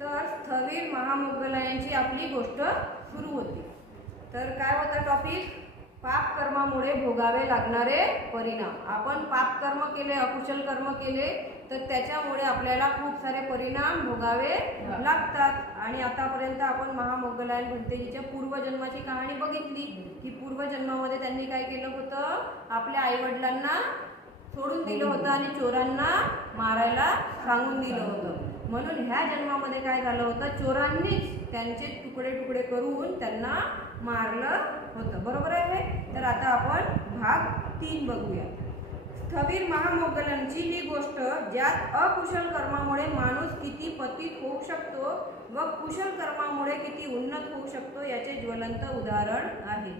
तर स्थवीर महामोगलायांची आपली गोष्ट सुरू होती. तर काय होता टॉपिक पाप कर्मामुळे भोगावे लागणारे परिणाम. आपण पाप कर्म केले अकुशल कर्म केले तर त्याच्यामुळे आपल्याला खूप सारे परिणाम भोगावे लागतात. आणि आतापर्यंत आपण महामोगलायन भंतेजीच्या पूर्वजन्माची कहाणी बघितली. की पूर्वजन्मामध्ये त्यांनी काय केलं होतं? आपल्या आईवडिलांना सोडून दिलं होतं आणि चोरांना मारायला सांगून दिलं होतं. म्हणून ह्या जन्मामध्ये काय झालं होतं? चोरांनीच त्यांचे तुकडे तुकडे करून त्यांना मारलं होतं. बरोबर आहे? तर आता आपण भाग तीन बघूया. स्थवीर महामोगलांची ही गोष्ट ज्यात अकुशल कर्मामुळे माणूस किती पतित होऊ शकतो व कुशल कर्मामुळे किती उन्नत होऊ शकतो याचे ज्वलंत उदाहरण आहे.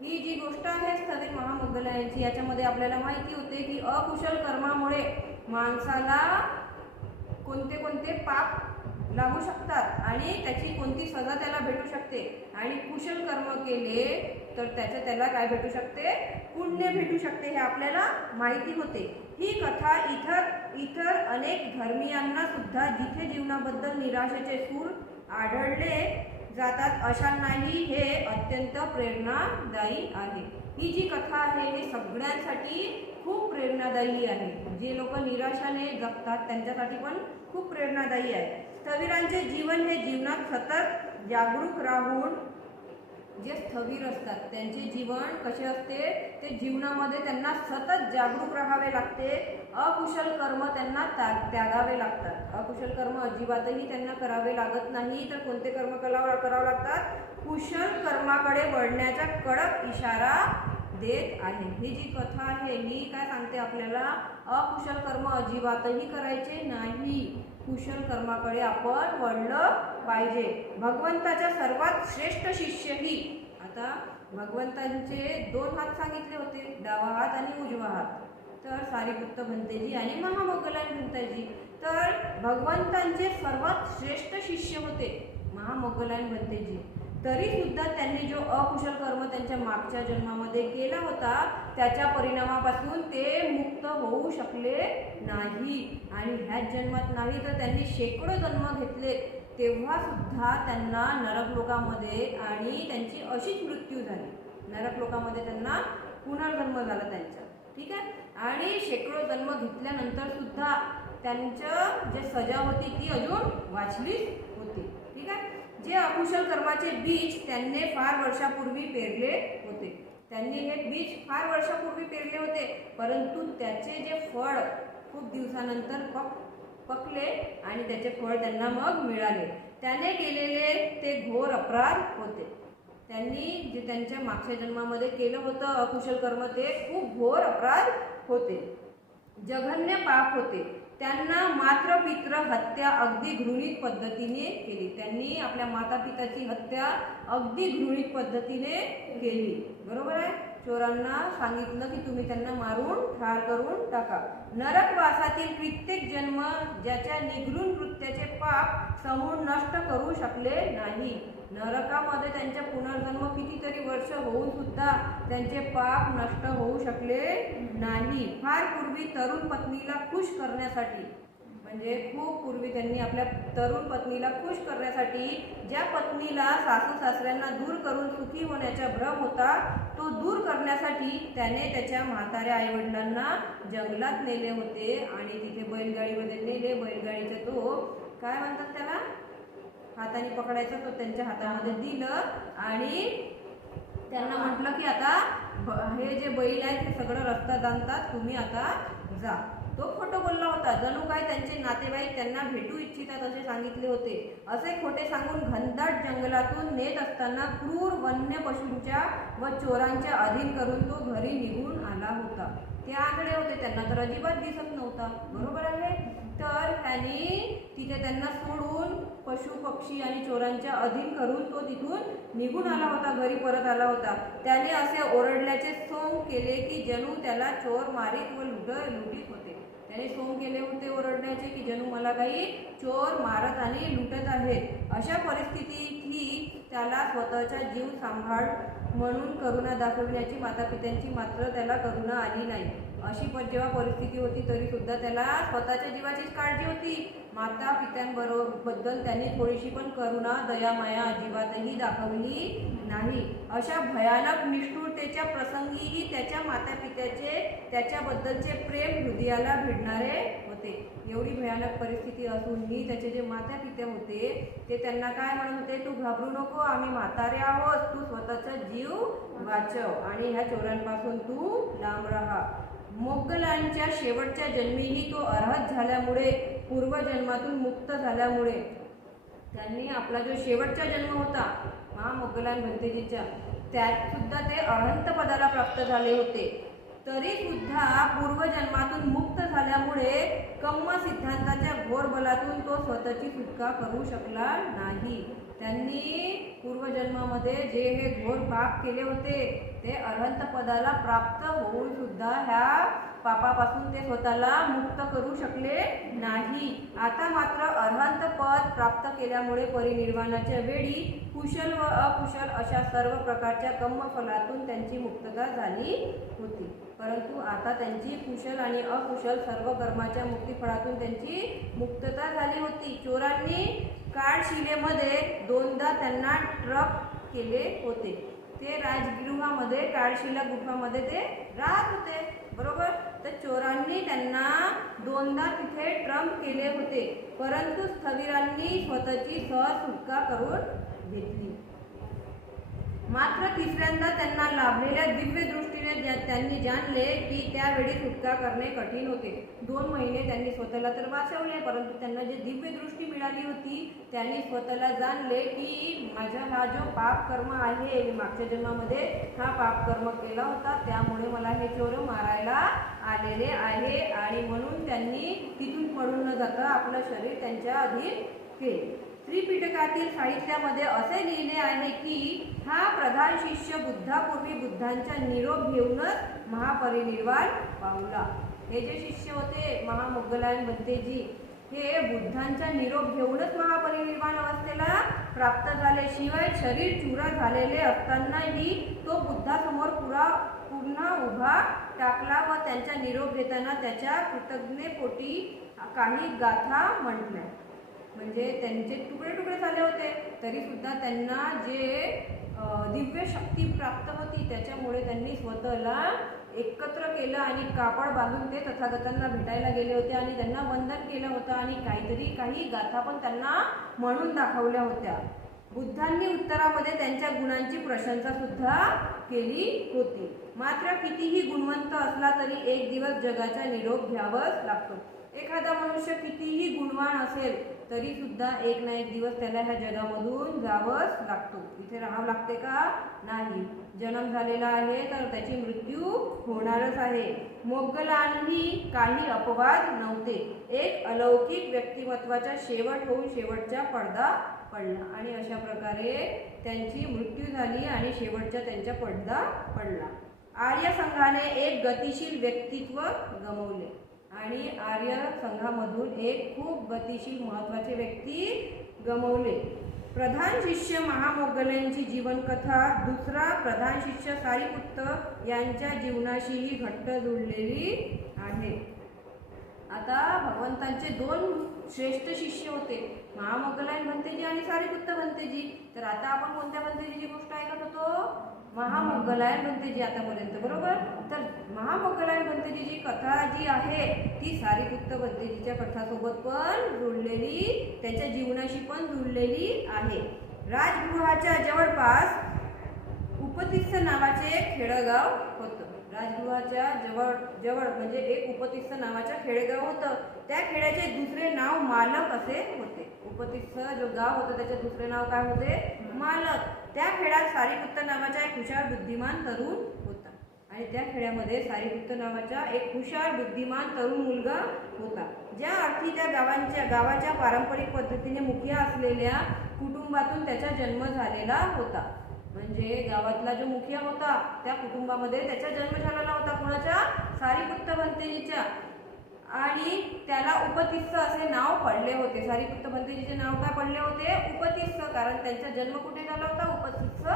ही जी गोष्ट आहे स्थवीर महामोगलांची याच्यामध्ये आपल्याला माहिती होते की अकुशल कर्मामुळे माणसाला कोणते कोणते पाप लागू शकतात आणि त्याची कोणती सजा त्याला भेटू शकते. आणि कुशल कर्म केले तर त्याचं त्याला काय भेटू शकते? पुण्य भेटू शकते हे आपल्याला माहिती होते. ही कथा इतर इतर अनेक धर्मियांना सुद्धा जिथे जीवनाबद्दल निराशेचे सूर आढळले जातात अशांनाही हे अत्यंत प्रेरणादायी आहे. ही जी कथा आहे हे सगळ्यांसाठी खूप प्रेरणादायी आहे. जे लोक निराशाने जगतात त्यांच्यासाठी पण खूप प्रेरणादायी आहे. स्थविरांचे जीवन हे जीवनात सतत जागरूक राहून जे स्थवीर असतात त्यांचे जीवन कसे असते ते जीवनामध्ये त्यांना सतत जागरूक राहावे लागते. अकुशल कर्म त्यांना त्यागावे लागतात. अकुशल कर्म अजिबातही त्यांना करावे लागत नाही तर कोणते कर्म करावं करावं लागतात? कुशल कर्माकडे वळण्याचा कडक इशारा देत आहे. ही जी कथा आहे मी काय सांगते आपल्याला? अकुशल कर्म अजिबातही करायचे नाही. कुशल कर्माकडे आपण वळलं पाहिजे. भगवंताच्या सर्वात श्रेष्ठ शिष्य ही आता भगवंतांचे दोन हात सांगितले होते डावा हात आणि उजवा हात. तर सारीपुत्त भंतेजी आणि महामोगलान भंतेजी तर भगवंतांचे सर्वात श्रेष्ठ शिष्य होते महामोगलायन भंतेजी तरी सुद्धा त्यांनी जो अकुशल कर्म त्यांच्या मागच्या जन्मामध्ये केला होता त्याच्या परिणामापासून ते मुक्त होऊ शकले नाही. आणि ह्याच जन्मात नाही तर त्यांनी शेकडो जन्म घेतले तेव्हा सुद्धा त्यांना नरकलोकामध्ये आणि त्यांची अशीच मृत्यू झाली. नरकलोकामध्ये त्यांना पुनर्जन्म झाला त्यांचा. ठीक आहे? आणि शेकडो जन्म घेतल्यानंतर सुद्धा त्यांचं जे सजा होती ती अजून वाचलीच होती. आहे. जे अकुशल कर्माचे बीज त्यांनी फार वर्षापूर्वी पेरले होते. त्यांनी हे बीज फार वर्षापूर्वी पेरले होते परंतु त्याचे जे फळ खूप दिवसानंतर पक पकले आणि त्याचे फळ त्यांना मग मिळाले. त्याने केलेले ते घोर अपराध होते. त्यांनी जे त्यांच्या मागच्या जन्मामध्ये केलं होतं अकुशल कर्म ते खूप घोर अपराध होते. जघन्य पाप होते. त्यांना मात्र पित्र हत्या अगदी घृणित पद्धतीने केली. त्यांनी आपल्या माता पिताची हत्या अगदी घृणित पद्धतीने केली. बरोबर आहे? चोरांना सांगितलं की तुम्ही त्यांना मारून ठार करून टाका. नरकवासातील प्रत्येक जन्म ज्याच्या निघृण कृत्याचे पाप समूळ नष्ट करू शकले नाही. नरकामध्ये त्यांचा पुनर्जन्म कितीतरी वर्ष होऊन सुद्धा त्यांचे पाप नष्ट होऊ शकले नाही. फार पूर्वी तरुण पत्नीला खुश करण्यासाठी म्हणजे खूप पूर्वी त्यांनी आपल्या तरुण पत्नीला खुश करण्यासाठी ज्या पत्नीला सासू सासऱ्यांना दूर करून सुखी होण्याचा भ्रम होता तो दूर करण्यासाठी त्याने त्याच्या म्हाताऱ्या आईवडिलांना जंगलात नेले होते आणि तिथे बैलगाडीमध्ये नेले. बैलगाडीचा तो काय म्हणतात त्याला? हाताने पकडायचं तो त्यांच्या हातामध्ये दिलं आणि त्यांना म्हटलं की आता ब- हे जे बैल आहेत ते सगळं रस्ता जाणतात तुम्ही आता जा. तो खोटं बोलला होता. जणू काय त्यांचे नातेवाईक त्यांना भेटू इच्छितात असे सांगितले होते. असे खोटे सांगून घनदाट जंगलातून नेत असताना क्रूर वन्य पशूंच्या व चोरांच्या अधीन करून तो घरी निघून आला होता. ते आकडे होते. त्यांना तर अजिबात दिसत नव्हता. बरोबर आहे? तर त्यांनी तिथे त्यांना सोडून पशु पक्षी आणि चोरांच्या अधीन करून तो तिथून निघून आला होता घरी परत आला होता. त्याने असे ओरडल्याचे सोंग केले की जणू त्याला चोर मारीत व लुट लुटीत होते. त्याने सोंग केले होते ओरडण्याचे की जणू मला काही चोर मारत आणि लुटत आहेत. अशा परिस्थितीत ही त्याला स्वतःचा जीव सांभाळ म्हणून करुणा दाखविण्याची मातापित्यांची मात्र त्याला करुणा आली नाही. अशी पण जेव्हा परिस्थिती होती तरी सुद्धा त्याला स्वतःच्या जीवाचीच काळजी होती. माता पित्यांबरोबद्दल त्यांनी थोडीशी पण करुणा दयामाया अजिबातही दाखवली नाही. अशा भयानक निष्ठुरतेच्या प्रसंगीही त्याच्या माता पित्याचे त्याच्याबद्दलचे प्रेम हृदयाला भिडणारे होते. एवढी भयानक परिस्थिती असूनही त्याचे जे माता पित्या होते ते त्यांना काय म्हणत होते तू घाबरू नको आम्ही म्हातारे आहोत. तू स्वतःचा जीव वाचव आणि ह्या चोरांपासून तू लांब राहा. मोगलांच्या शेवटच्या जन्मीही तो अर्हत झाल्यामुळे पूर्वजन्मातून मुक्त झाल्यामुळे त्यांनी आपला जो शेवटचा जन्म होता महामोगलान भंतेजीच्या त्यात सुद्धा ते अनंत पदाला प्राप्त झाले होते. तरी सुद्धा पूर्वजन्मातून मुक्त झाल्यामुळे कम्म सिद्धांताच्या घोरबलातून तो स्वतःची सुटका करू शकला नाही. त्यांनी पूर्वजन्मामध्ये जे हे घोर पाप केले होते ते अरहंत पदाला प्राप्त होऊन सुद्धा ह्या पापापासून ते स्वतःला मुक्त करू शकले नाही. आता मात्र अर्हंत पद प्राप्त केल्यामुळे परिनिर्वाणाच्या वेळी कुशल व अकुशल अशा सर्व प्रकारच्या कर्मफलातून त्यांची मुक्तता झाली होती. परंतु आता त्यांची कुशल आणि अकुशल सर्व कर्माच्या मुक्तीफळातून त्यांची मुक्तता झाली होती. चोरांनी काळशिलेमध्ये दोनदा त्यांना ट्रक केले होते. ते राजगृहामध्ये काळशिला गुफामध्ये ते राहत होते. बरोबर? तर चोरांनी त्यांना दोनदा तिथे ट्रम्प केले होते. परंतु स्थविरांनी स्वतःची सहज सुटका करून घेतली. मात्र तिसऱ्यांदा त्यांना लाभलेल्या दिव्य दृष्टीने ज्या- त्यांनी जाणले की त्यावेळी सुटका करणे कठीण होते. दोन महिने त्यांनी स्वतःला तर वाचवले परंतु त्यांना जे दिव्य दृष्टी मिळाली होती त्यांनी स्वतःला जाणले की माझा हा जो पाप कर्म आहे मी मागच्या जन्मामध्ये हा पाप कर्म केला होता. त्यामुळे मला हे चोर मारायला आलेले आहे आणि म्हणून त्यांनी तिथून पडून न जाता आपलं शरीर त्यांच्या अधीन केले. त्रिपिटकातील साहित्यामध्ये असे लिहिले आहे की हा प्रधान शिष्य बुद्धापूर्वी बुद्धांचा निरोप घेऊनच महापरिनिर्वाण पावला. हे जे शिष्य होते महामोगलायन बंतेजी हे बुद्धांचा निरोप घेऊनच महापरिनिर्वाण अवस्थेला प्राप्त झाले. शिवाय शरीर चुरा झालेले असतानाही तो बुद्धासमोर पुरा पुन्हा उभा टाकला व त्यांचा निरोप घेताना त्याच्या कृतज्ञपोटी काही गाथा म्हटल्या. म्हणजे त्यांचे तुकडे तुकडे झाले होते तरीसुद्धा त्यांना जे दिव्य शक्ती प्राप्त होती त्याच्यामुळे त्यांनी स्वतःला एकत्र केलं आणि कापड बांधून ते तथागतांना भेटायला गेले होते आणि त्यांना वंदन केलं होतं आणि काहीतरी काही गाथा पण त्यांना म्हणून दाखवल्या होत्या. बुद्धांनी उत्तरामध्ये त्यांच्या गुणांची प्रशंसा सुद्धा केली होती. मात्र कितीही गुणवंत असला तरी एक दिवस जगाचा निरोप घ्यावाच लागतो. एखादा मनुष्य कितीही गुणवान असेल तरी सुद्धा एक ना एक दिवस त्याला ह्या जगामधून जावंच लागतो. इथे राहावं लागते का? नाही. जन्म झालेला आहे तर त्याची मृत्यू होणारच आहे. मोगलांनी काही अपवाद नव्हते. एक अलौकिक व्यक्तिमत्वाचा शेवट होऊन शेवटचा पडदा पडला. आणि अशा प्रकारे त्यांची मृत्यू झाली आणि शेवटचा त्यांचा पडदा पडला. आर्य संघाने एक गतिशील व्यक्तित्व गमवले. आणि आर्य संघामधून एक खूप गतिशील महत्त्वाचे व्यक्ती गमवले. प्रधान शिष्य महामोगल्यांची जीवनकथा दुसरा प्रधान शिष्य सारीपुत्त यांच्या जीवनाशीही घट्ट जुळलेली आहे. आता भगवंतांचे दोन श्रेष्ठ शिष्य होते. महामोगलायन भंतेजी आणि सारीपुत्त भंतेजी. तर आता आपण कोणत्या भंतेजीची गोष्ट ऐकत होतो? महामोगलायन भंतेजी आतापर्यंत बरोबर? तर महामोगलायन भंतेजीची कथा जी आहे ती सारीपुत्त भंतेजीच्या कथासोबत पण जुळलेली त्याच्या जीवनाशी पण जुळलेली आहे. राजगृहाच्या जवळपास उपतिस्थ नावाचे खेडगाव होतं. राजगृहाच्या जवळ जवळ म्हणजे एक उपतिस्थ नावाचं खेडेगाव होतं. त्या खेड्याचे दुसरे नाव मालक असे होते. उपतिस्थ जो गाव होतं त्याचे दुसरे नाव काय होते? मालक. त्या खेड्यात सारीपुत्त नावाचा एक हुशार बुद्धिमान तरुण होता. आणि त्या खेड्यामध्ये सारीपुत्त नावाचा एक हुशार बुद्धिमान तरुण मुलगा होता. ज्या अर्थी त्या गावांच्या गावाच्या पारंपरिक पद्धतीने मुखिया असलेल्या कुटुंबातून त्याचा जन्म झालेला होता. म्हणजे गावातला जो मुखिया होता त्या कुटुंबामध्ये त्याचा जन्म झालेला होता कोणाच्या? सारीपुत्त भंतेजीच्या. आणि त्याला उपतिस्स असे नाव पडले होते. सारीपुत्त भंतेजीचे नाव काय पडले होते? कारण त्यांचा जन्म कुठे झाला होता? उपस्थित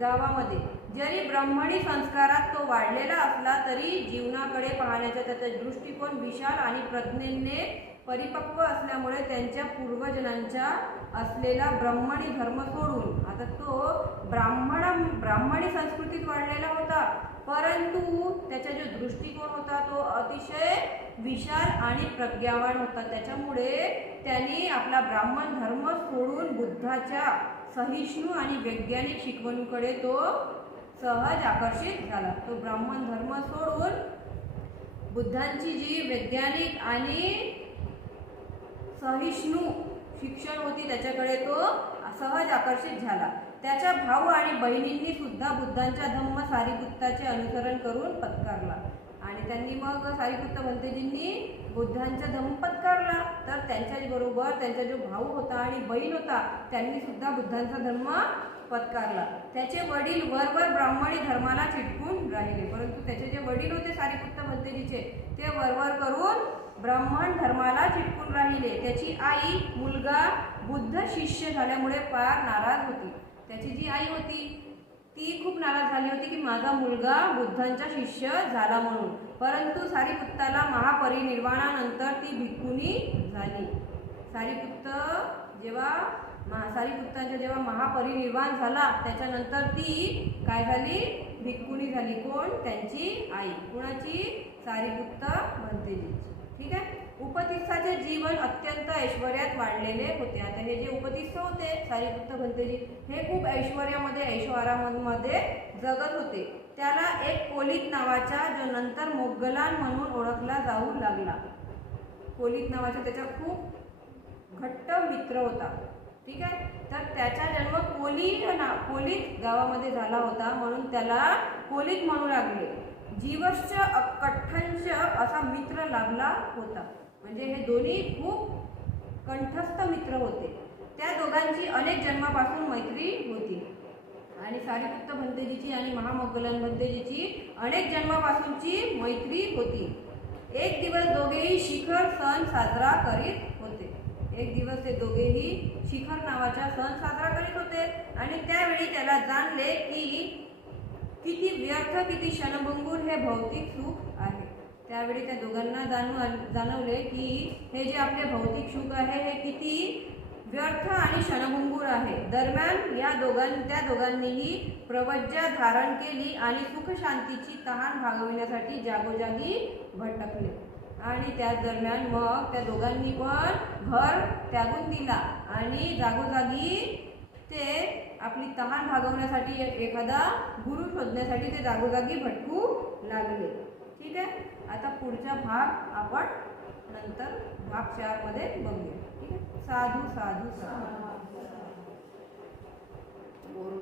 गावामध्ये. जरी ब्राह्मणी संस्कारात तो वाढलेला असला तरी जीवनाकडे पाहण्याचा त्याचा दृष्टिकोन विशाल आणि प्रज्ञेने परिपक्व असल्यामुळे त्यांच्या पूर्वजनांच्या असलेला ब्राह्मणी धर्म सोडून आता तो ब्राह्मण ब्राह्मणी संस्कृतीत वाढलेला होता. परंतु त्याचा जो दृष्टिकोन होता तो अतिशय विशाल आणि प्रज्ञावान होता. त्याच्यामुळे त्यांनी आपला ब्राह्मण धर्म सोडून बुद्धाच्या सहिष्णू आणि वैज्ञानिक शिकवणीकडे तो सहज आकर्षित झाला. तो ब्राह्मण धर्म सोडून बुद्धांची जी वैज्ञानिक आणि सहिष्णू शिक्षण होती त्याच्याकडे तो सहज आकर्षित झाला. त्याच्या भाऊ आणि बहिणींनी सुद्धा बुद्धांच्या धम्म सारीपुत्ताचे अनुसरण करून पत्कारला. आणि त्यांनी मग सारीपुत्त भंतेजींनी बुद्धांचा धम्म पत्कारला. तर त्यांच्याबरोबर त्यांचा जो भाऊ होता आणि बहीण होता त्यांनी सुद्धा बुद्धांचा धर्म पत्कारला. त्याचे वडील वरवर ब्राह्मणी धर्माला चिटकून राहिले. परंतु त्याचे जे वडील होते सारीपुत्त भंतेजीचे ते वरवर करून ब्राह्मण धर्माला चिटकून राहिले. त्याची आई मुलगा बुद्ध शिष्य झाल्यामुळे फार नाराज होती. त्याची जी आई होती ती खूप नाराज झाली होती की माझा मुलगा बुद्धांचा शिष्य झाला म्हणून. परंतु सारीपुत्ताला महापरिनिर्वाणानंतर ती भिक्खुनी झाली. सारीपुत्त जेव्हा महा सारीपुत्तांचा जेव्हा महापरिनिर्वाण झाला त्याच्यानंतर ती काय झाली? भिक्खुनी झाली. कोण? त्यांची आई. कुणाची? सारीपुत्त भंतेजीची ठीक आहे? उपतिस्थाचे जीवन अत्यंत ऐश्वर्यात वाढलेले होते. आता हे जे उपतिस्थ होते सारीपुत्त भंतेजी हे खूप ऐश्वर्यामध्ये ऐश्वरामध्ये जगत होते. त्याला एक कोलित नावाचा जो नंतर मोगलान म्हणून ओळखला जाऊ लागला. कोलित नावाचा त्याचा खूप घट्ट मित्र होता. ठीक आहे? तर त्याचा जन्म कोली ना कोलित गावामध्ये झाला होता म्हणून त्याला कोलित म्हणू लागले. जीवश्च कठ्ठंश असा मित्र लागला होता. म्हणजे हे दोन्ही खूप कंठस्थ मित्र होते. त्या दोघांची अनेक जन्मापासून मैत्री होती. आणि सारीपुत्त भंतेजीची आणि महामोगलन भंतेजीची अनेक जन्मापासूनची मैत्री होती. एक दिवस दोघेही शिखर सण साजरा करीत होते. एक दिवस ते दोघेही शिखर नावाचा सण साजरा करीत होते. आणि त्यावेळी त्याला जाणले की किती व्यर्थ किती क्षणभंगूर हे भौतिक सुख आहे. त्यावेळी त्या दोघांना जाणू जाणवले की हे जे आपले भौतिक सुख आहे हे किती व्यर्थ आणि क्षणभंगूर आहे. दरम्यान या दोघां त्या दोघांनीही प्रवज्जा धारण केली आणि सुखशांतीची तहान भागविण्यासाठी जागोजागी भटकले. आणि त्याच दरम्यान मग त्या दोघांनी पण घर त्यागून दिला आणि जागोजागी ते आपली तहान भागवण्यासाठी एखादा गुरु शोधण्यासाठी ते जागोजागी भटकू लागले. ठीक आहे? आता पुढचा भाग आपण नंतर भाग चारमध्ये बघूया. ठीक आहे? साधू साधू साधू.